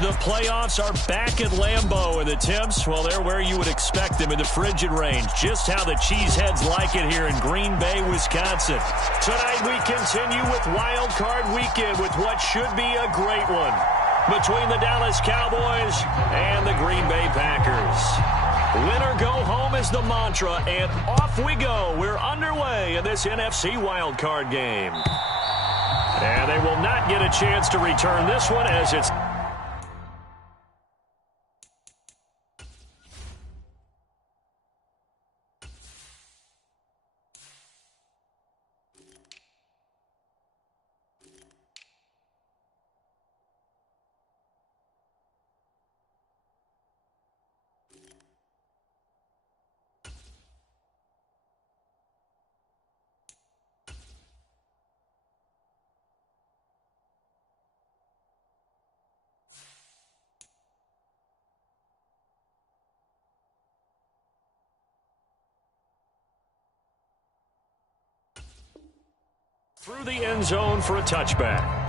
The playoffs are back at Lambeau, and the temps, well, they're where you would expect them in the frigid range. Just how the Cheeseheads like it here in Green Bay, Wisconsin. Tonight we continue with Wild Card Weekend with what should be a great one between the Dallas Cowboys and the Green Bay Packers. Win or go home is the mantra, and off we go. We're underway in this NFC Wild Card game. And they will not get a chance to return this one as it's through the end zone for a touchback.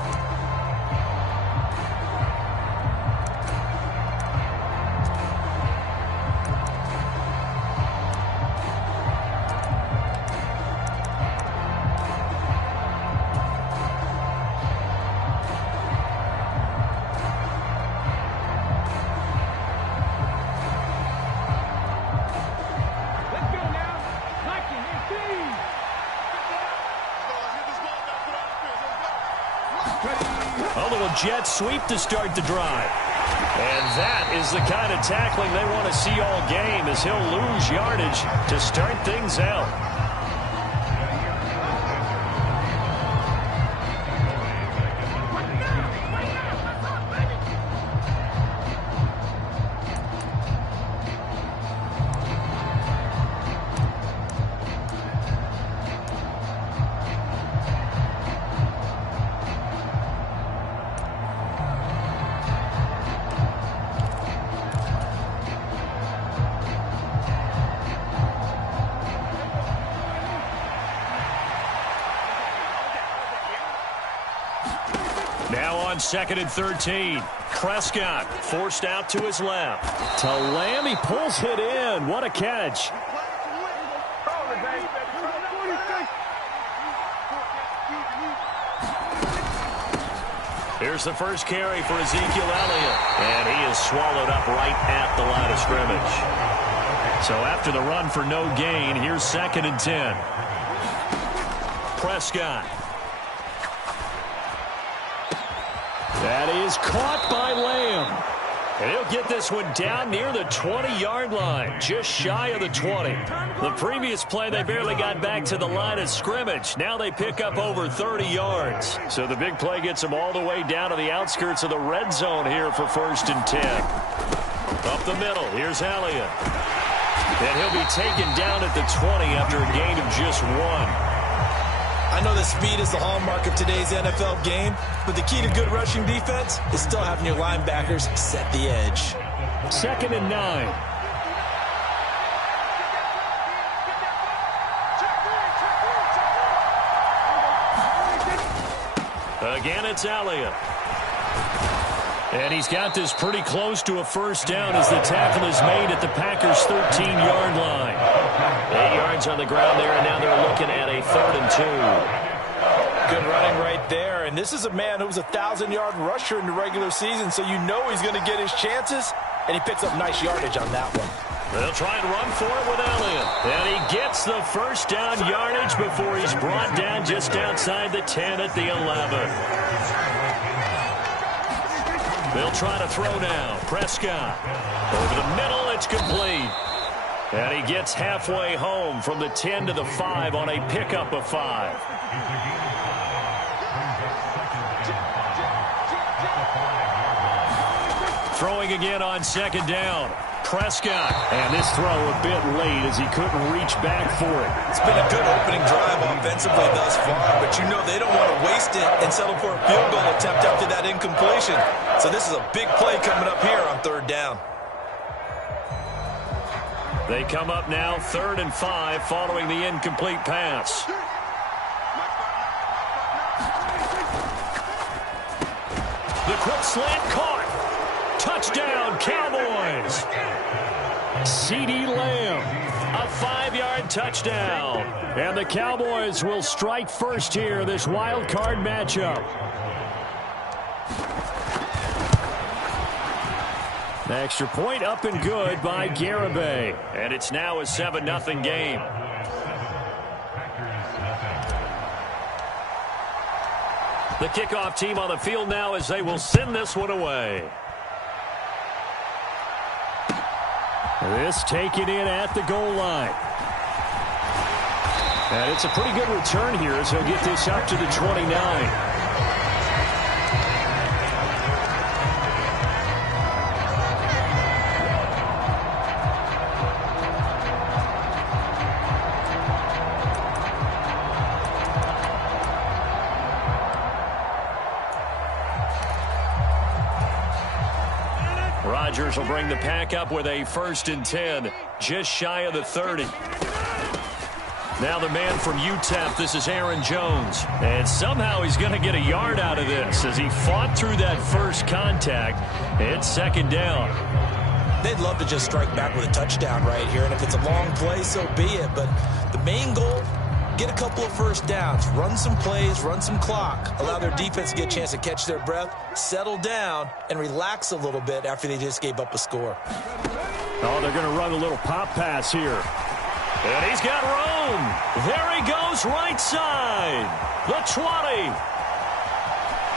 A little jet sweep to start the drive. And that is the kind of tackling they want to see all game, as he'll lose yardage to start things out. Now on 2nd and 13. Prescott forced out to his left. To Lamb, he pulls it in. What a catch. Here's the first carry for Ezekiel Elliott. And he is swallowed up right at the line of scrimmage. So after the run for no gain, here's 2nd and 10. Prescott. That is caught by Lamb. And he'll get this one down near the 20-yard line, just shy of the 20. The previous play, they barely got back to the line of scrimmage. Now they pick up over 30 yards. So the big play gets them all the way down to the outskirts of the red zone here for 1st and 10. Up the middle, here's Elliott. And he'll be taken down at the 20 after a gain of just 1. I know that speed is the hallmark of today's NFL game, but the key to good rushing defense is still having your linebackers set the edge. 2nd and 9. Again, it's Elliott. And he's got this pretty close to a first down as the tackle is made at the Packers' 13-yard line. 8 yards on the ground there, and now they're looking at a 3rd and 2. Good running right there, and this is a man who was a 1,000-yard rusher in the regular season, so you know he's going to get his chances, and he picks up nice yardage on that one. They'll try and run for it with Elliott. And he gets the first down yardage before he's brought down just outside the 10 at the 11. They'll try to throw now. Prescott. Over the middle, it's complete. And he gets halfway home from the 10 to the 5 on a pickup of 5. Throwing again on 2nd down. Prescott. And this throw a bit late as he couldn't reach back for it. It's been a good opening drive offensively thus far, but you know they don't want to waste it and settle for a field goal attempt after that incompletion. So this is a big play coming up here on 3rd down. They come up now 3rd and 5 following the incomplete pass. The quick slant caught. Touchdown, Cowboys. CeeDee Lamb. A 5-yard touchdown. And the Cowboys will strike first here, this wild card matchup. The extra point up and good by Garibay. And it's now a 7-0 game. The kickoff team on the field now as they will send this one away. This taken in at the goal line. And it's a pretty good return here as he'll get this up to the 29. Rodgers will bring the pack up with a 1st and 10, just shy of the 30. Now the man from UTEP, this is Aaron Jones. And somehow he's going to get a yard out of this as he fought through that first contact. It's 2nd down. They'd love to just strike back with a touchdown right here, and if it's a long play, so be it. But the main goal, get a couple of first downs, run some plays, run some clock, allow their defense to get a chance to catch their breath, settle down, and relax a little bit after they just gave up a score. Oh, they're going to run a little pop pass here. And he's got room. There he goes, right side. The 20.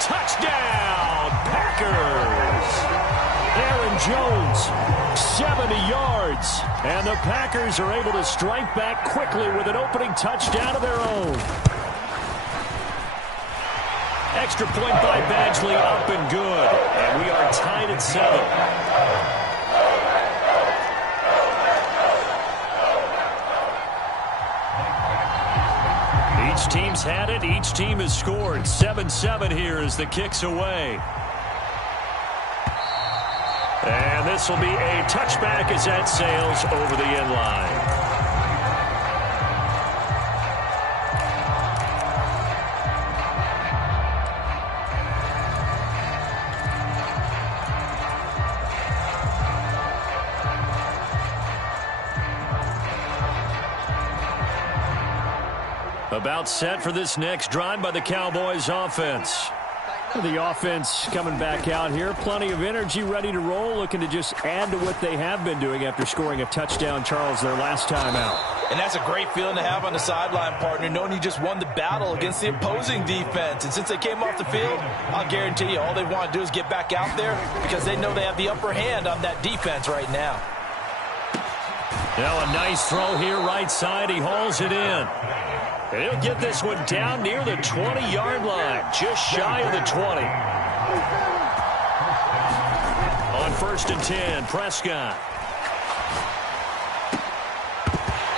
Touchdown, Packers. Aaron Jones, 70 yards. And the Packers are able to strike back quickly with an opening touchdown of their own. Extra point by Badgley, up and good. And we are tied at 7. Each team's had it. Each team has scored. 7-7 here as the kick's away. And this will be a touchback as that sails over the end line. About set for this next drive by the Cowboys offense. The offense coming back out here. Plenty of energy, ready to roll, looking to just add to what they have been doing after scoring a touchdown, Charles, their last time out. And that's a great feeling to have on the sideline, partner, knowing you just won the battle against the opposing defense. And since they came off the field, I'll guarantee you all they want to do is get back out there because they know they have the upper hand on that defense right now. Now a nice throw here, right side. He hauls it in. And he'll get this one down near the 20-yard line, just shy of the 20. On 1st and 10, Prescott.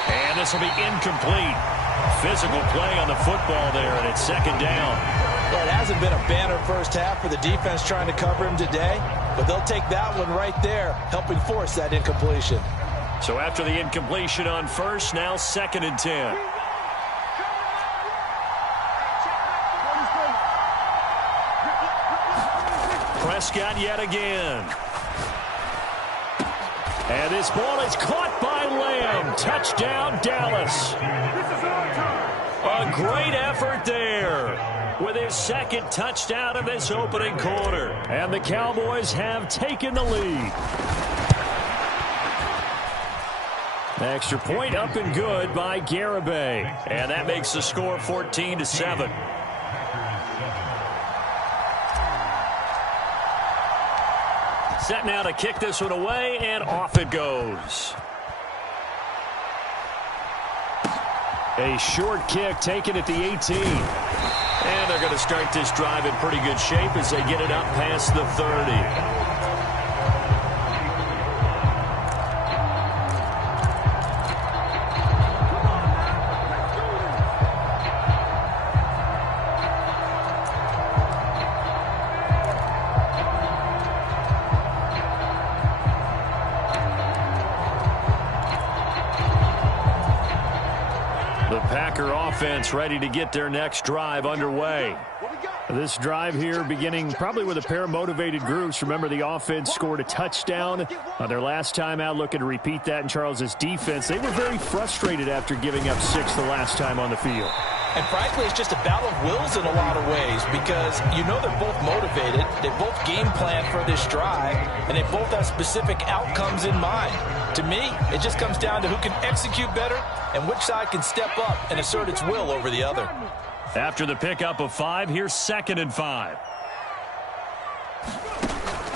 And this will be incomplete. Physical play on the football there, and it's 2nd down. Well, it hasn't been a banner first half for the defense trying to cover him today, but they'll take that one right there, helping force that incompletion. So after the incompletion on 1st, now 2nd and 10. Prescott yet again. And this ball is caught by Lamb. Touchdown, Dallas. A great effort there with his 2nd touchdown of this opening quarter. And the Cowboys have taken the lead. Extra point up and good by Garibay. And that makes the score 14-7. Set now to kick this one away, and off it goes. A short kick taken at the 18. And they're going to start this drive in pretty good shape as they get it up past the 30. Offense ready to get their next drive underway. This drive here beginning probably with a pair of motivated groups. Remember, the offense scored a touchdown their last time out. Looking to repeat that in Charles's defense. They were very frustrated after giving up 6 the last time on the field. And frankly, it's just a battle of wills in a lot of ways because you know they're both motivated. They both game plan for this drive, and they both have specific outcomes in mind. To me, it just comes down to who can execute better and which side can step up and assert its will over the other. After the pickup of 5, here's 2nd and 5.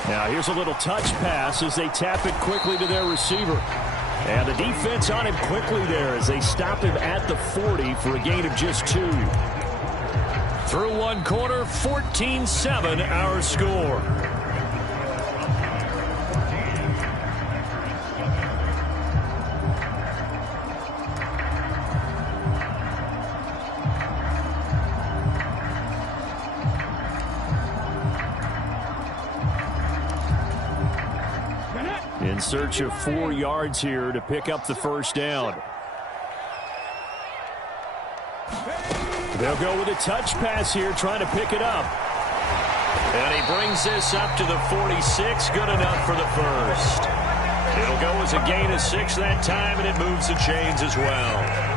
Now here's a little touch pass as they tap it quickly to their receiver. And the defense on him quickly there as they stop him at the 40 for a gain of just 2. Through one quarter, 14-7 our score. In search of 4 yards here to pick up the first down. They'll go with a touch pass here, trying to pick it up. And he brings this up to the 46, good enough for the first. It'll go as a gain of 6 that time, and it moves the chains as well.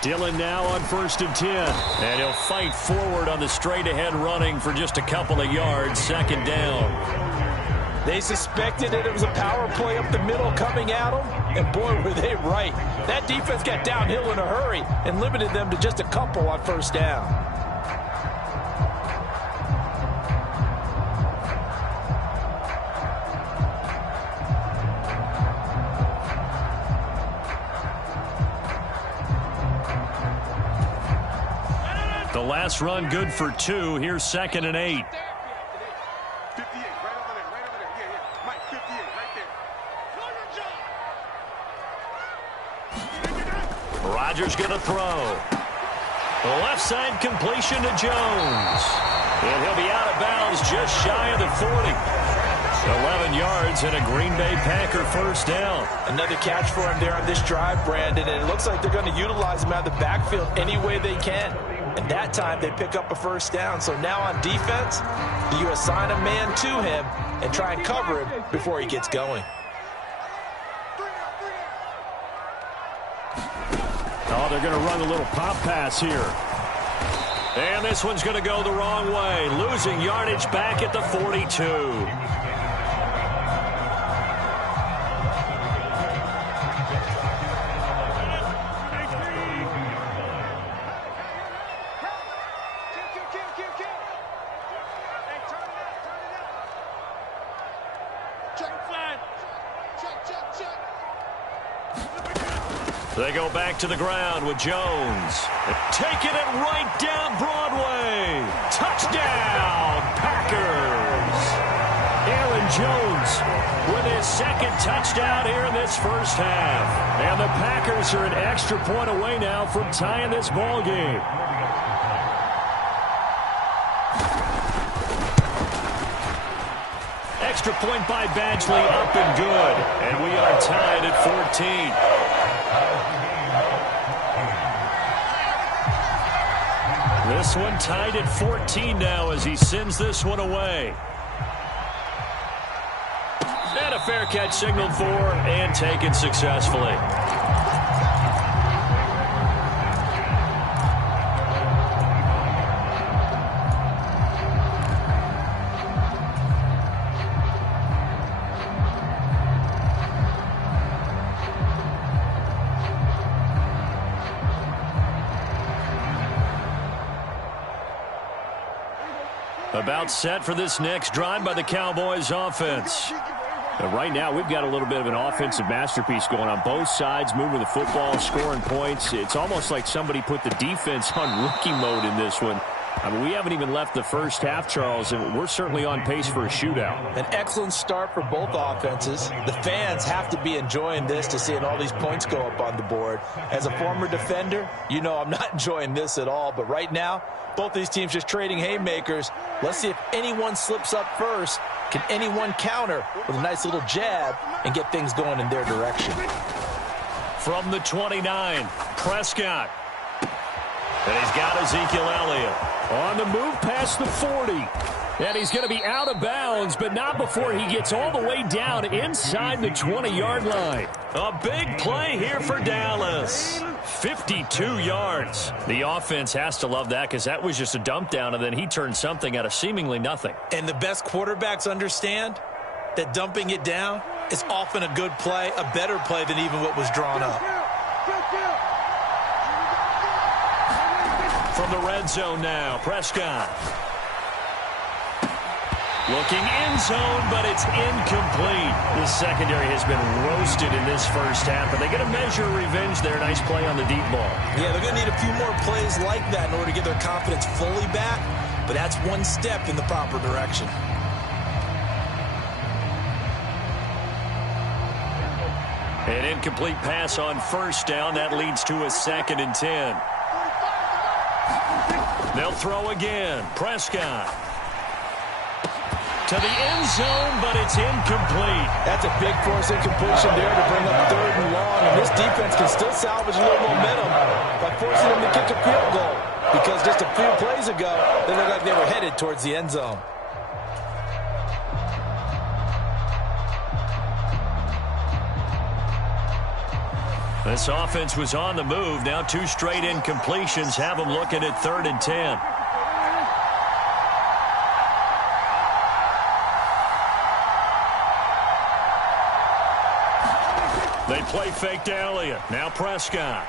Dillon now on 1st and 10. And he'll fight forward on the straight-ahead running for just a couple of yards. 2nd down. They suspected that it was a power play up the middle coming at them. And boy, were they right. That defense got downhill in a hurry and limited them to just a couple on 1st down. The last run good for 2. Here's 2nd and 8. 58, right over there, right over there. Yeah. Mike, 58, right there. Rodgers going to throw. The left side completion to Jones. And he'll be out of bounds just shy of the 40. 11 yards and a Green Bay Packer first down. Another catch for him there on this drive, Brandon, and it looks like they're going to utilize him out of the backfield any way they can. And that time they pick up a first down. So now on defense, you assign a man to him and try and cover him before he gets going. Oh, they're going to run a little pop pass here. And this one's going to go the wrong way. Losing yardage back at the 42. They go back to the ground with Jones. Taking it right down Broadway. Touchdown, Packers. Aaron Jones with his 2nd touchdown here in this first half. And the Packers are an extra point away now from tying this ball game. Extra point by Badgley, up and good. And we are tied at 14. This one tied at 14 now as he sends this one away. And a fair catch signaled for and taken successfully. About set for this next drive by the Cowboys offense. Right now, we've got a little bit of an offensive masterpiece going on both sides, moving the football, scoring points. It's almost like somebody put the defense on rookie mode in this one. I mean, we haven't even left the first half, Charles, and we're certainly on pace for a shootout. An excellent start for both offenses. The fans have to be enjoying this to seeing all these points go up on the board. As a former defender, you know I'm not enjoying this at all. But right now, both these teams just trading haymakers. Let's see if anyone slips up first. Can anyone counter with a nice little jab and get things going in their direction? From the 29, Prescott. And he's got Ezekiel Elliott. On the move past the 40. And he's going to be out of bounds, but not before he gets all the way down inside the 20-yard line. A big play here for Dallas. 52 yards. The offense has to love that because that was just a dump down, and then he turned something out of seemingly nothing. And the best quarterbacks understand that dumping it down is often a good play, a better play than even what was drawn up. From the red zone now, Prescott. Looking end zone, but it's incomplete. The secondary has been roasted in this first half. Are they going to measure revenge there? Nice play on the deep ball. Yeah, they're going to need a few more plays like that in order to get their confidence fully back, but that's one step in the proper direction. An incomplete pass on first down. That leads to a 2nd and 10. They'll throw again. Prescott. To the end zone, but it's incomplete. That's a big force incompletion there to bring up 3rd and long. And this defense can still salvage a little momentum by forcing them to kick a field goal. Because just a few plays ago, they looked like they were headed towards the end zone. This offense was on the move. Now 2 straight incompletions have them looking at 3rd and 10. They play fake to Elliott. Now Prescott.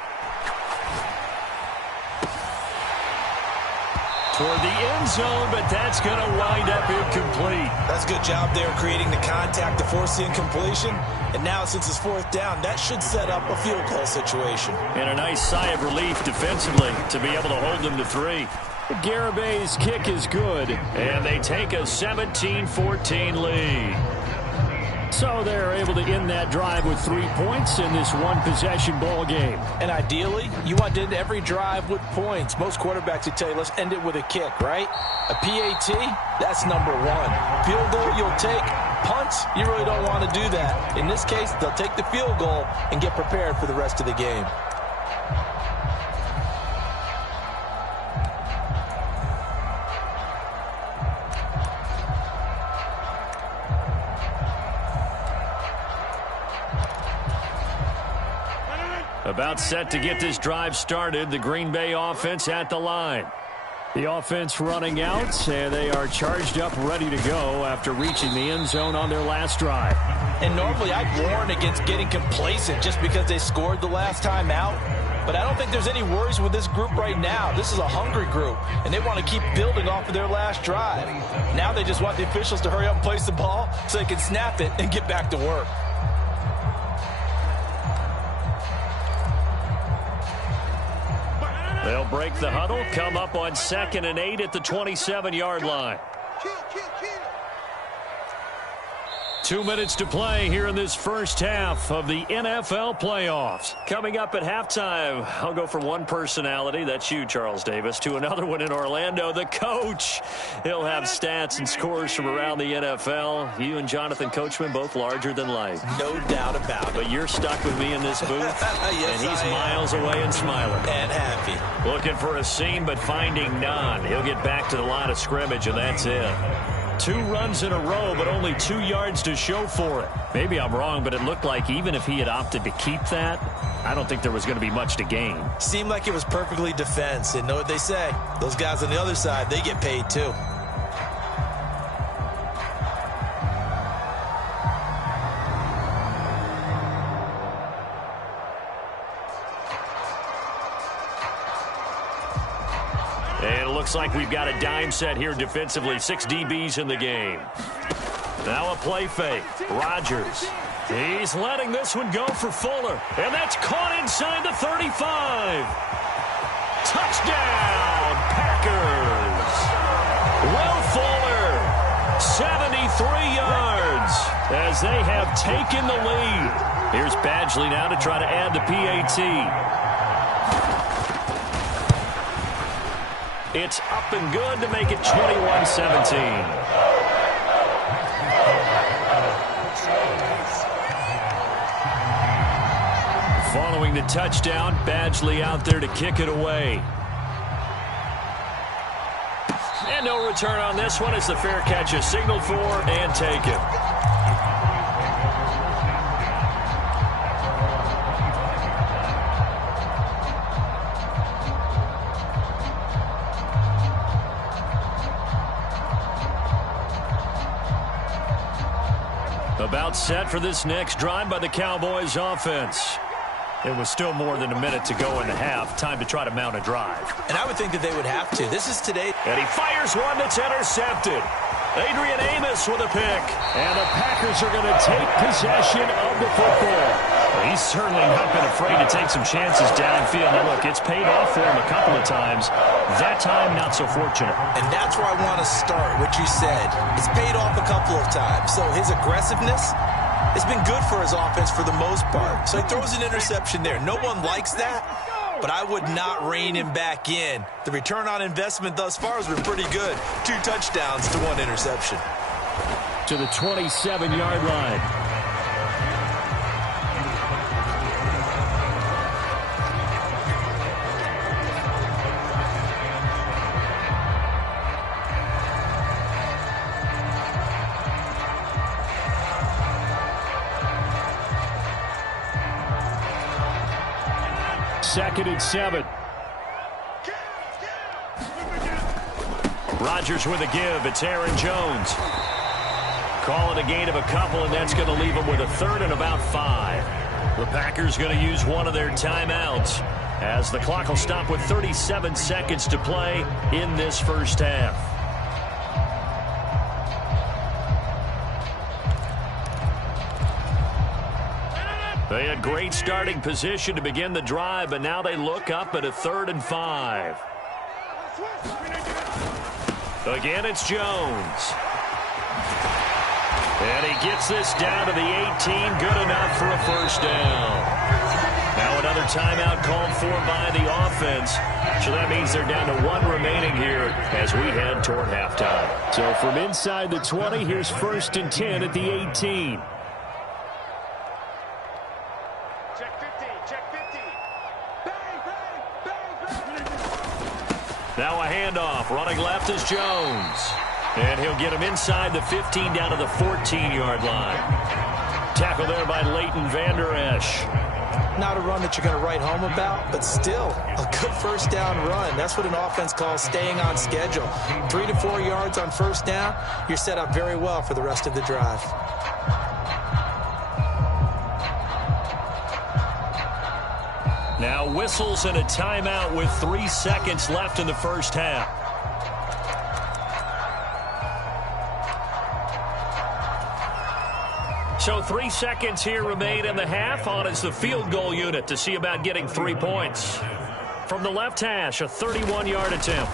Toward the end zone, but that's going to wind up incomplete. That's a good job there creating the contact to force the incompletion. And now since it's 4th down, that should set up a field goal situation. And a nice sigh of relief defensively to be able to hold them to 3. Garabay's kick is good, and they take a 17-14 lead. So they're able to end that drive with 3 points in this one-possession ball game. And ideally, you want to end every drive with points. Most quarterbacks would tell you, let's end it with a kick, right? A PAT, that's number 1. Field goal, you'll take. Punts, you really don't want to do that. In this case, they'll take the field goal and get prepared for the rest of the game. About set to get this drive started. The Green Bay offense at the line. The offense running out, and they are charged up, ready to go after reaching the end zone on their last drive. And normally I'd warn against getting complacent just because they scored the last time out. But I don't think there's any worries with this group right now. This is a hungry group, and they want to keep building off of their last drive. Now they just want the officials to hurry up and place the ball so they can snap it and get back to work. They'll break the huddle, come up on 2nd and 8 at the 27-yard line. 2 minutes to play here in this first half of the NFL playoffs. Coming up at halftime, I'll go from one personality, that's you, Charles Davis, to another one in Orlando, the coach. He'll have stats and scores from around the NFL. You and Jonathan Coachman, both larger than life. No doubt about it. But you're stuck with me in this booth, yes, and he's miles away and smiling. And happy. Looking for a seam, but finding none. He'll get back to the line of scrimmage, and that's it. 2 runs in a row, but only 2 yards to show for it. Maybe I'm wrong, but it looked like even if he had opted to keep that, I don't think there was going to be much to gain. Seemed like it was perfectly defense. And know what they say? Those guys on the other side, they get paid too. And it looks like we've got a dime set here defensively. 6 DBs in the game. Now a play fake. Rodgers. He's letting this one go for Fuller. And that's caught inside the 35. Touchdown, Packers. Will Fuller, 73 yards as they have taken the lead. Here's Badgley now to try to add the PAT. It's up and good to make it 21-17. Following the touchdown, Badgley out there to kick it away. And no return on this one as the fair catch is signaled for and taken. About set for this next drive by the Cowboys offense. It was still more than a minute to go in the half. Time to try to mount a drive. And I would think that they would have to. This is today. And he fires one that's intercepted. Adrian Amos with a pick. And the Packers are going to take possession of the football. He's certainly not been afraid to take some chances downfield. Now, look, it's paid off for him a couple of times. That time, not so fortunate. And that's where I want to start, what you said. It's paid off a couple of times. So his aggressiveness has been good for his offense for the most part. So he throws an interception there. No one likes that, but I would not rein him back in. The return on investment thus far has been pretty good. 2 touchdowns to 1 interception. To the 27-yard line. Second and 7. Rodgers with a give. It's Aaron Jones. Call it a gain of a couple, and that's going to leave him with a third and about 5. The Packers going to use one of their timeouts as the clock will stop with 37 seconds to play in this first half. They had great starting position to begin the drive, but now they look up at a 3rd and 5. Again, it's Jones. And he gets this down to the 18. Good enough for a first down. Now another timeout called for by the offense. So that means they're down to 1 remaining here as we head toward halftime. So from inside the 20, here's 1st and 10 at the 18. Now a handoff. Running left is Jones. And he'll get him inside the 15 down to the 14-yard line. Tackle there by Leighton Vander Esch. Not a run that you're going to write home about, but still a good first down run. That's what an offense calls staying on schedule. 3 to 4 yards on first down. You're set up very well for the rest of the drive. Now whistles and a timeout with 3 seconds left in the first half. So 3 seconds here remain in the half. On is the field goal unit to see about getting 3 points. From the left hash, a 31-yard attempt.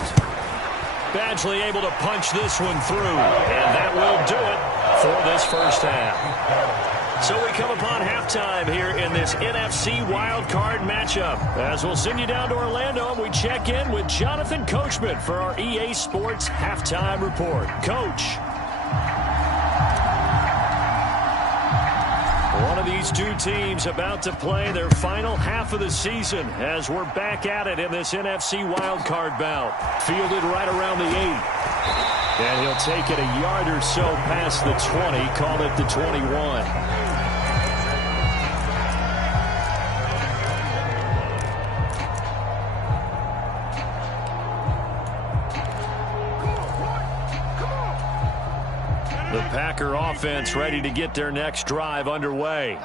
Badgley able to punch this one through. And that will do it for this first half. So we come upon halftime here in this NFC wildcard matchup. As we'll send you down to Orlando, and we check in with Jonathan Coachman for our EA Sports Halftime Report. Coach. One of these two teams about to play their final half of the season as we're back at it in this NFC wildcard bout. Fielded right around the 8. And he'll take it a yard or so past the 20, call it the 21. The Packer offense ready to get their next drive underway.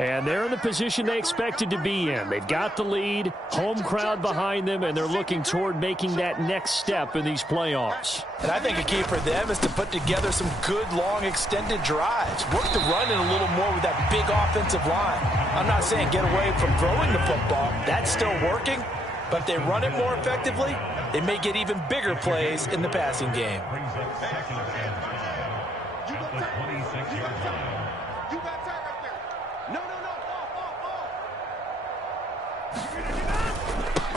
And they're in the position they expected to be in. They've got the lead, home crowd behind them, and they're looking toward making that next step in these playoffs. And I think a key for them is to put together some good, long, extended drives. Work the run in a little more with that big offensive line. I'm not saying get away from throwing the football. That's still working. But if they run it more effectively, they may get even bigger plays in the passing game.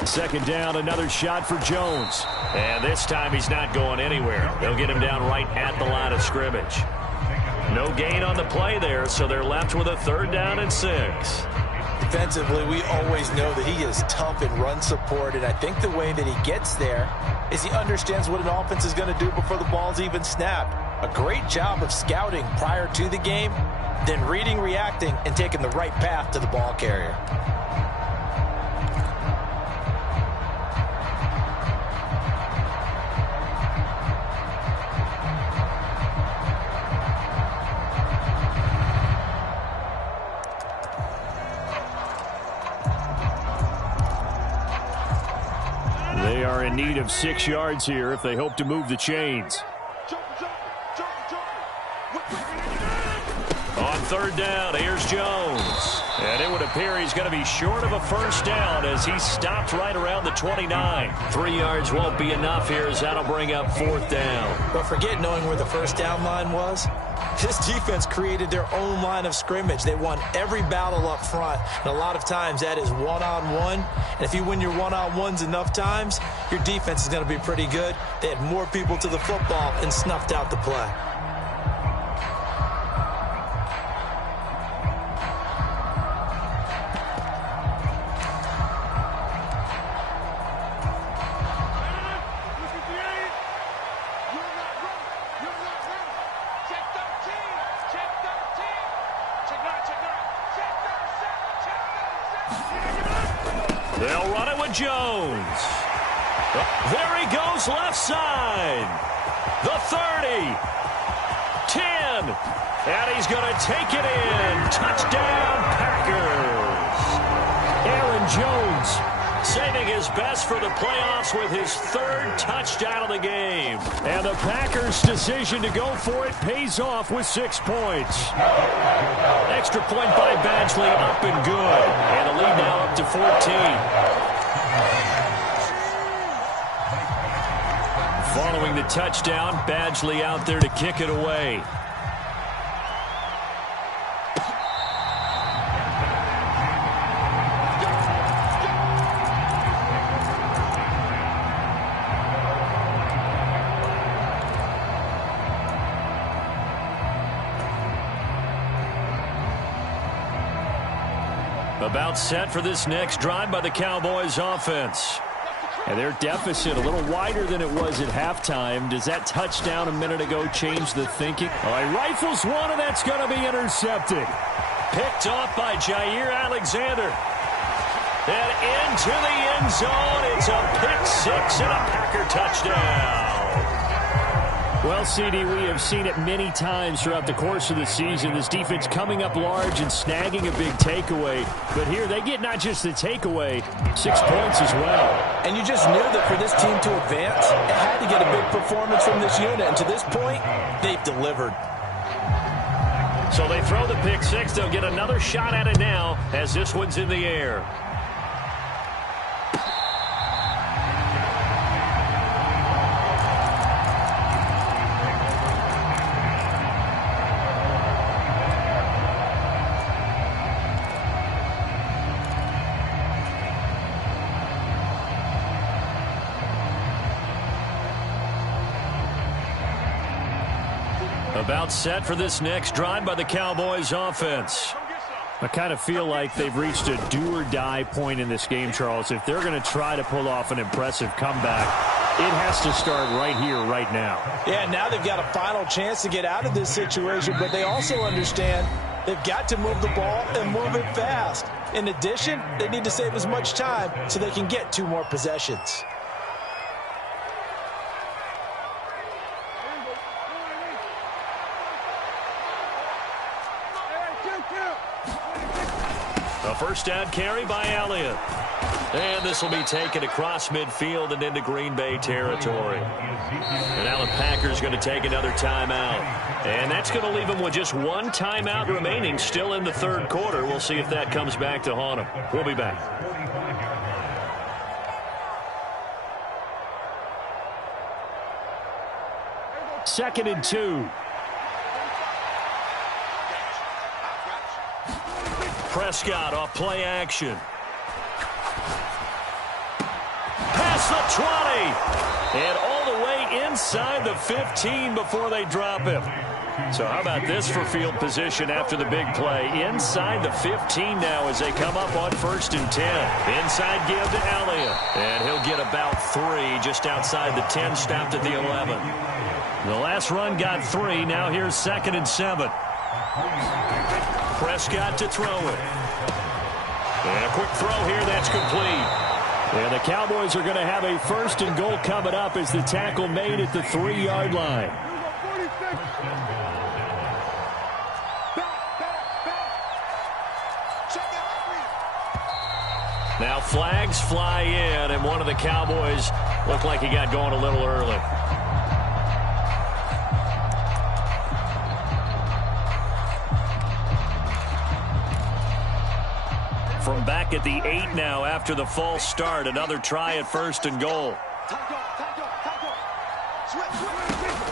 Second down, another shot for Jones. And this time he's not going anywhere. They'll get him down right at the line of scrimmage. No gain on the play there, so they're left with a 3rd down and 6. Defensively, we always know that he is tough in run support, and I think the way that he gets there is he understands what an offense is going to do before the ball's even snapped. A great job of scouting prior to the game, then reading, reacting, and taking the right path to the ball carrier. They are in need of 6 yards here if they hope to move the chains. On 3rd down, here's Jones. And it would appear he's going to be short of a 1st down as he stopped right around the 29. 3 yards won't be enough here as that'll bring up 4th down. But forget knowing where the 1st down line was. This defense created their own line of scrimmage. They won every battle up front, and a lot of times that is one-on-one. And if you win your one-on-ones enough times, your defense is going to be pretty good. They had more people to the football and snuffed out the play. They'll run it with Jones. There he goes, left side. The 30. 10. And he's going to take it in. Touchdown, Packers. Aaron Jones saving his best for the playoffs with his 3rd touchdown of the game. And the Packers' decision to go for it pays off with 6 points. Extra point by Badgley, up and good. And the lead now up to 14. Following the touchdown, Badgley out there to kick it away. About set for this next drive by the Cowboys offense. And their deficit a little wider than it was at halftime. Does that touchdown a minute ago change the thinking? All right, rifles one, and that's going to be intercepted. Picked off by Jair Alexander. And into the end zone. It's a pick 6 and a Packer touchdown. Well, CD, we have seen it many times throughout the course of the season. This defense coming up large and snagging a big takeaway. But here they get not just the takeaway, 6 points as well. And you just knew that for this team to advance, it had to get a big performance from this unit. And to this point, they've delivered. So they throw the pick 6. They'll get another shot at it now as this one's in the air. About set for this next drive by the Cowboys offense. I kind of feel like they've reached a do-or-die point in this game, Charles. If they're going to try to pull off an impressive comeback, it has to start right here, right now. Yeah, now they've got a final chance to get out of this situation, but they also understand they've got to move the ball and move it fast. In addition, they need to save as much time so they can get 2 more possessions. A first down carry by Elliott. And this will be taken across midfield and into Green Bay territory. And now the Packers going to take another timeout. And that's going to leave them with just one timeout remaining still in the third quarter. We'll see if that comes back to haunt them. We'll be back. Second and 2. Prescott off play action. Past the 20. And all the way inside the 15 before they drop him. So how about this for field position after the big play? Inside the 15 now as they come up on 1st and 10. Inside give to Elliott. And he'll get about 3 just outside the 10, stopped at the 11. The last run got 3. Now here's 2nd and 7. Prescott to throw it. And a quick throw here, that's complete. And the Cowboys are going to have a 1st and goal coming up as the tackle made at the 3-yard line. Now flags fly in, and one of the Cowboys looked like he got going a little early. From back at the 8 now after the false start. Another try at 1st and goal.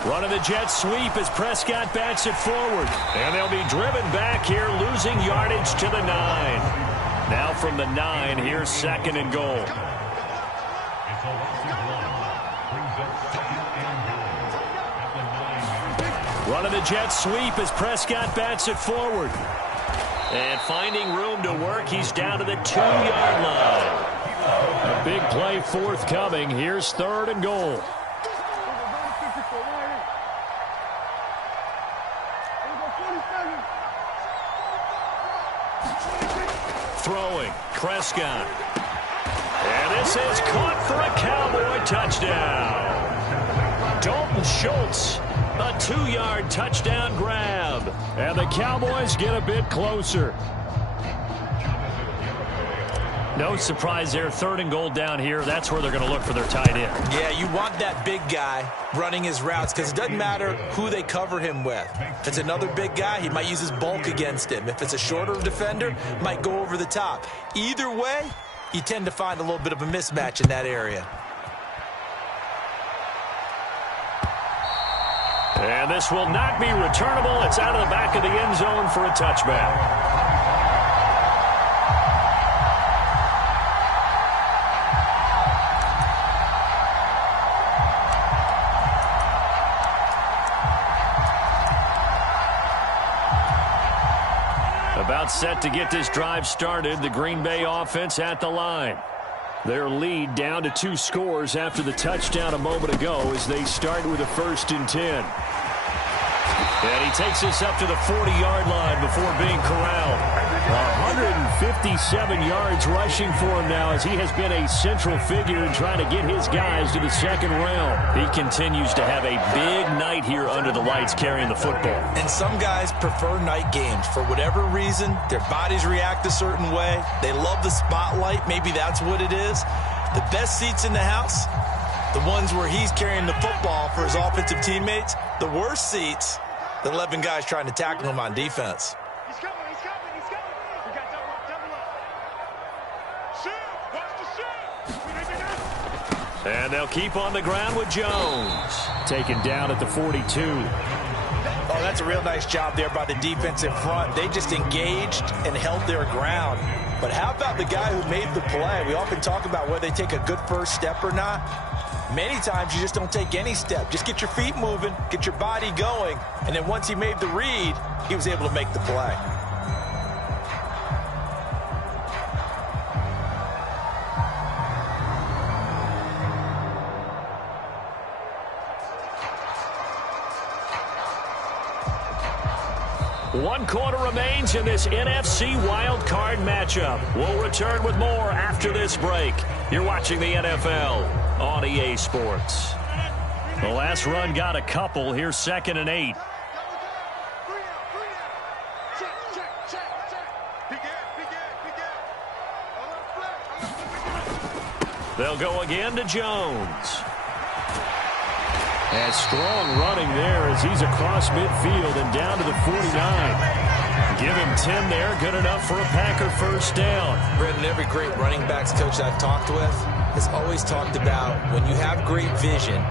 Running the jet sweep as Prescott bats it forward. And they'll be driven back here, losing yardage to the 9. Now from the 9, here's 2nd and goal. Running the jet sweep as Prescott bats it forward. And finding room to work, he's down to the 2-yard line. A big play forthcoming. Here's 3rd and goal. Throwing, Prescott. And this is caught for a Cowboy touchdown. Dalton Schultz, a 2-yard touchdown grab. And the Cowboys get a bit closer. No surprise there. 3rd and goal down here. That's where they're going to look for their tight end. Yeah, you want that big guy running his routes because it doesn't matter who they cover him with. If it's another big guy, he might use his bulk against him. If it's a shorter defender, might go over the top. Either way, you tend to find a little bit of a mismatch in that area. And this will not be returnable. It's out of the back of the end zone for a touchback. About set to get this drive started. The Green Bay offense at the line. Their lead down to 2 scores after the touchdown a moment ago as they start with a 1st and 10. And he takes this up to the 40-yard line before being corralled. 157 yards rushing for him now as he has been a central figure in trying to get his guys to the 2nd round. He continues to have a big night here under the lights carrying the football. And some guys prefer night games. For whatever reason, their bodies react a certain way. They love the spotlight. Maybe that's what it is. The best seats in the house, the ones where he's carrying the football for his offensive teammates. The worst seats, the 11 guys trying to tackle him on defense. He's coming. We got double up. Shoot! Watch the shoot! And they'll keep on the ground with Jones. Taken down at the 42. Oh, that's a real nice job there by the defensive front. They just engaged and held their ground. But how about the guy who made the play? We often talk about whether they take a good first step or not. Many times you just don't take any step. Just get your feet moving, get your body going, and then once he made the read, he was able to make the play. One quarter remains in this NFC wildcard matchup. We'll return with more after this break. You're watching the NFL on EA Sports. The last run got a couple. Here's 2nd and 8. Check. Big Ed. They'll go again to Jones. And strong running there as he's across midfield and down to the 49. Give him 10 there. Good enough for a Packer first down. Brendan, every great running backs coach that I've talked with has always talked about when you have great vision,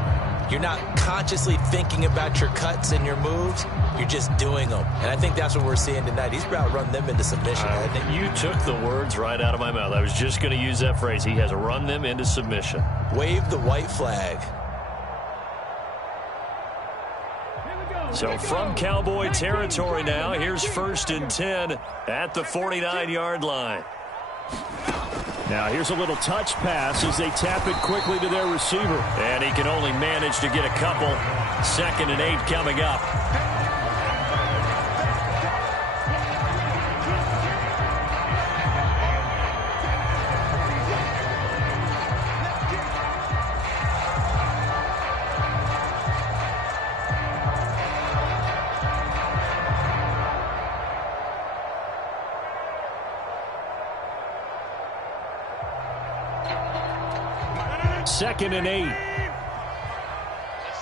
you're not consciously thinking about your cuts and your moves. You're just doing them. And I think that's what we're seeing tonight. He's about to run them into submission. You took the words right out of my mouth. I was just going to use that phrase. He has run them into submission. Wave the white flag. So from Cowboy territory now, here's 1st and 10 at the 49-yard line. Now here's a little touch pass as they tap it quickly to their receiver. And he can only manage to get a couple. 2nd and 8 coming up. Second and 8. Let's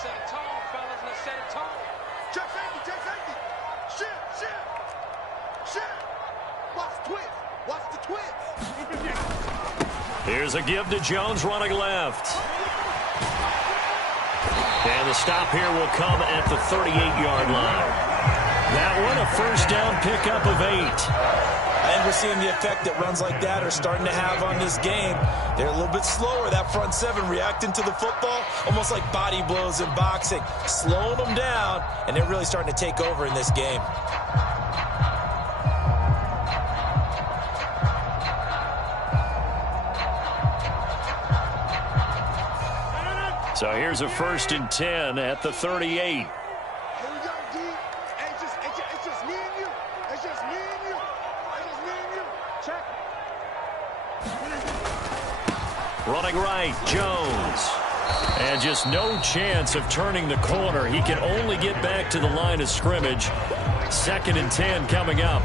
set a tone, fellas. Let's set a tone. Check safety, check safety. Shift. Watch the twist. Watch the twist. Here's a give to Jones running left. And the stop here will come at the 38-yard line. That one, a first down pickup of 8. I think we're seeing the effect that runs like that are starting to have on this game. They're a little bit slower, that front seven, reacting to the football, almost like body blows in boxing, slowing them down, and they're really starting to take over in this game. So here's a 1st and 10 at the 38. Here we go, D. It's just me and you. It's just me and you. It's just me and you. Check. Running right, Jones. And just no chance of turning the corner. He can only get back to the line of scrimmage. 2nd and 10 coming up.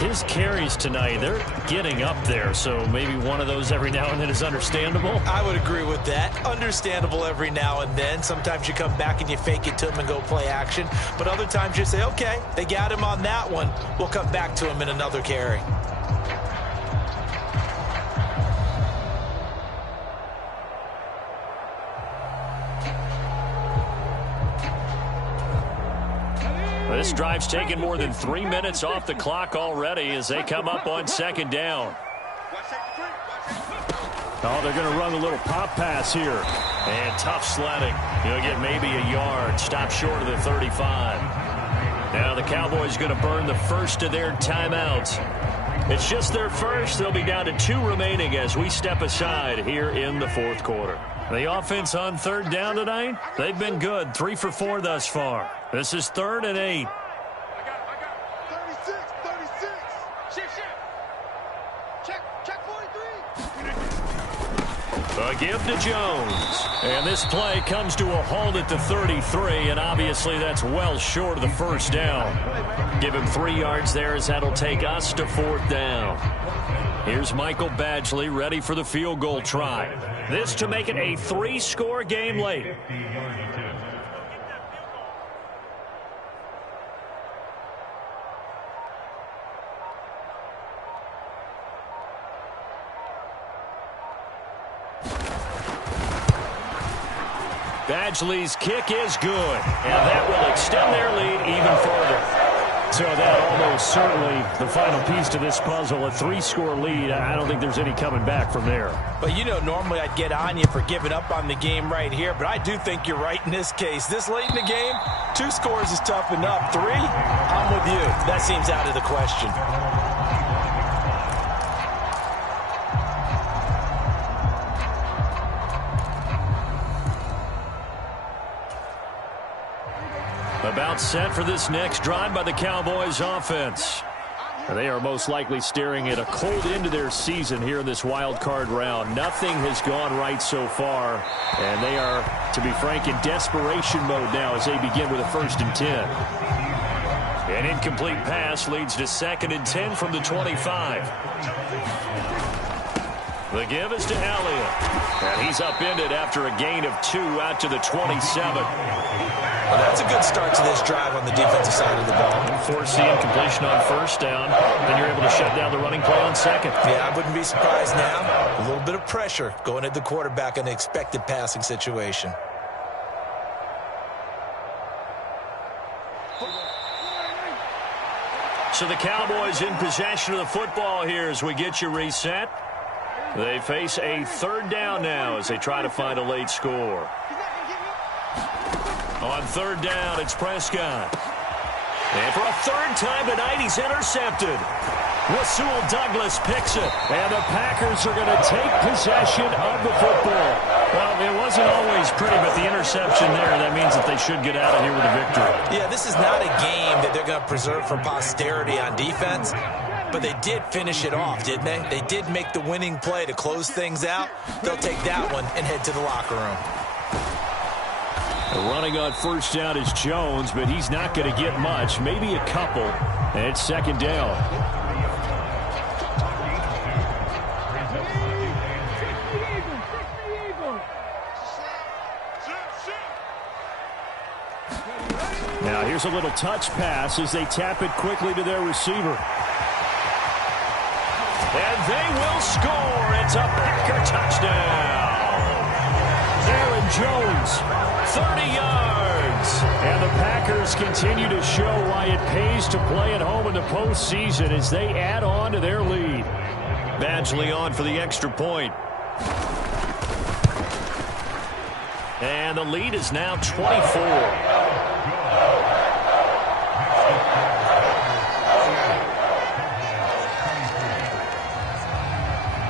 His carries tonight, they're getting up there, so maybe one of those every now and then is understandable. I would agree with that. Understandable every now and then. Sometimes you come back and you fake it to him and go play action. But other times you say, okay, they got him on that one. We'll come back to him in another carry. This drive's taken more than 3 minutes off the clock already as they come up on 2nd down. Oh, they're going to run a little pop pass here. And tough sledding. He'll get maybe a yard. Stop short of the 35. Now the Cowboys going to burn the first of their timeouts. It's just their first. They'll be down to 2 remaining as we step aside here in the 4th quarter. The offense on 3rd down tonight, they've been good. 3 for 4 thus far. This is 3rd and 8. I got 36. Shift. Check 43. A give to Jones. And this play comes to a halt at the 33, and obviously that's well short of the first down. Give him 3 yards there as that'll take us to 4th down. Here's Michael Badgley ready for the field goal try. This to make it a 3-score game late. Badgley's kick is good, and that will extend their lead even further. So that almost certainly the final piece to this puzzle, a 3-score lead. I don't think there's any coming back from there. But, you know, normally I'd get on you for giving up on the game right here, but I do think you're right in this case. This late in the game, 2 scores is tough enough. 3, I'm with you. That seems out of the question. About set for this next drive by the Cowboys offense. They are most likely staring at a cold end to their season here in this wild card round. Nothing has gone right so far, and they are, to be frank, in desperation mode now as they begin with a 1st and 10. An incomplete pass leads to 2nd and 10 from the 25. The give is to Elliott. And he's upended after a gain of 2 out to the 27. Well, that's a good start to this drive on the defensive side of the ball. Forcing completion on first down. Then you're able to shut down the running play on second. Yeah, I wouldn't be surprised now. A little bit of pressure going at the quarterback in an expected passing situation. So the Cowboys in possession of the football here as we get you reset. They face a third down now as they try to find a late score. On third down, it's Prescott. And for a third time tonight, he's intercepted. Rasul Douglas picks it. And the Packers are going to take possession of the football. Well, it wasn't always pretty, but the interception there, that means that they should get out of here with a victory. Yeah, this is not a game that they're going to preserve for posterity on defense. But they did finish it off, didn't they? They did make the winning play to close things out. They'll take that one and head to the locker room. Running on first down is Jones, but he's not going to get much, maybe a couple. And it's second down. Now here's a little touch pass as they tap it quickly to their receiver. And they will score. It's a Packer touchdown. Aaron Jones, 30 yards. And the Packers continue to show why it pays to play at home in the postseason as they add on to their lead. Badgley on for the extra point. And the lead is now 24.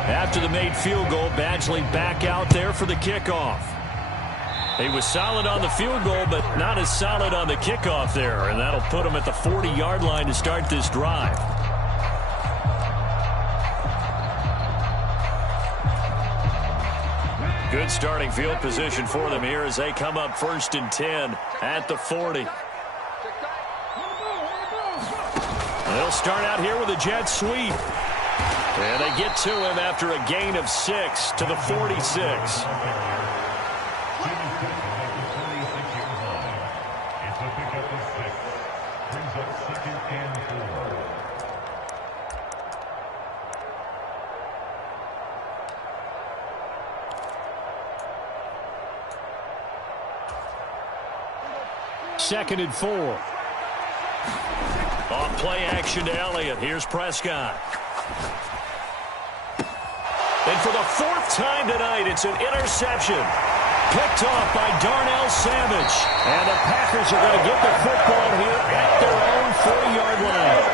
After the made field goal, Badgley back out there for the kickoff. He was solid on the field goal, but not as solid on the kickoff there, and that'll put him at the 40-yard line to start this drive. Good starting field position for them here as they come up 1st and 10 at the 40. They'll start out here with a jet sweep. And they get to him after a gain of 6 to the 46. Second and 4. On play action to Elliott. Here's Prescott. And for the 4th time tonight, it's an interception. Picked off by Darnell Savage. And the Packers are going to get the football here at their own 40-yard line.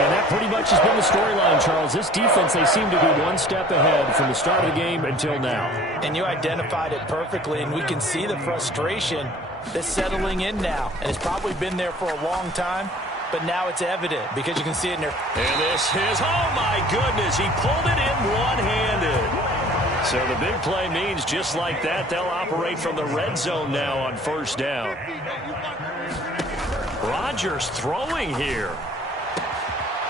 And that pretty much has been the storyline, Charles. This defense, they seem to be one step ahead from the start of the game until now. And you identified it perfectly, and we can see the frustration that's settling in now. And it's probably been there for a long time. But now it's evident because you can see it in there. And this is, oh my goodness, he pulled it in one-handed. So the big play means just like that, they'll operate from the red zone now on first down. Rodgers throwing here.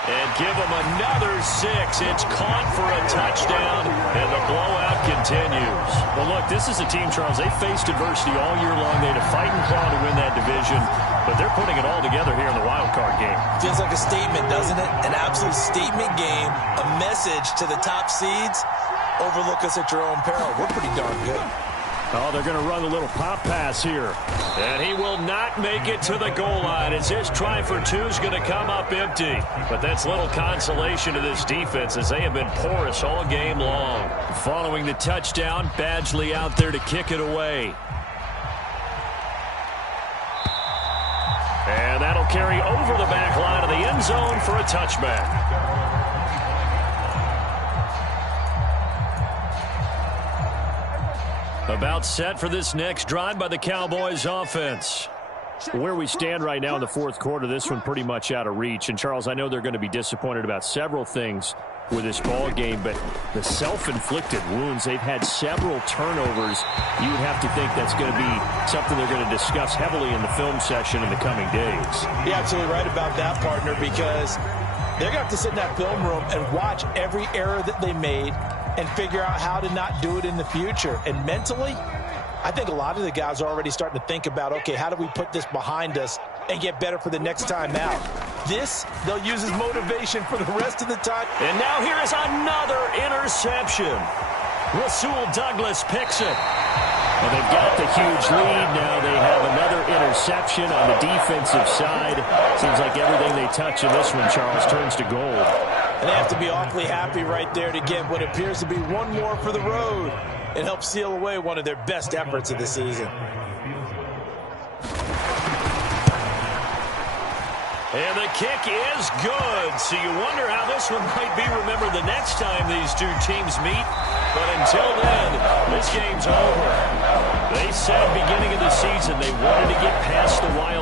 And give him another 6. It's caught for a touchdown, and the blowout continues. Well, look, this is a team, Charles, they faced adversity all year long. They had to fight and claw to win that division, but they're putting it all together here in the wild card game. Feels like a statement, doesn't it? An absolute statement game, a message to the top seeds. Overlook us at your own peril. We're pretty darn good. Oh, they're going to run a little pop pass here. And he will not make it to the goal line as his try for 2 is going to come up empty. But that's little consolation to this defense as they have been porous all game long. Following the touchdown, Badgley out there to kick it away. And that'll carry over the back line of the end zone for a touchback. About set for this next drive by the Cowboys offense. Where we stand right now in the 4th quarter, this one pretty much out of reach. And, Charles, I know they're going to be disappointed about several things with this ball game, but the self-inflicted wounds, they've had several turnovers. You would have to think that's going to be something they're going to discuss heavily in the film session in the coming days. You're absolutely right about that, partner, because they're going to have to sit in that film room and watch every error that they made, and figure out how to not do it in the future. And mentally, I think a lot of the guys are already starting to think about, okay, how do we put this behind us and get better for the next time out? This, they'll use as motivation for the rest of the time. And now here is another interception. Rasul Douglas picks it. Well, they've got the huge lead. Now they have another interception on the defensive side. Seems like everything they touch in this one, Charles, turns to gold. And they have to be awfully happy right there to get what appears to be one more for the road. It helps seal away one of their best efforts of the season. And the kick is good. So you wonder how this one might be remembered the next time these two teams meet. But until then, this game's over. They said beginning of the season they wanted to get past the wild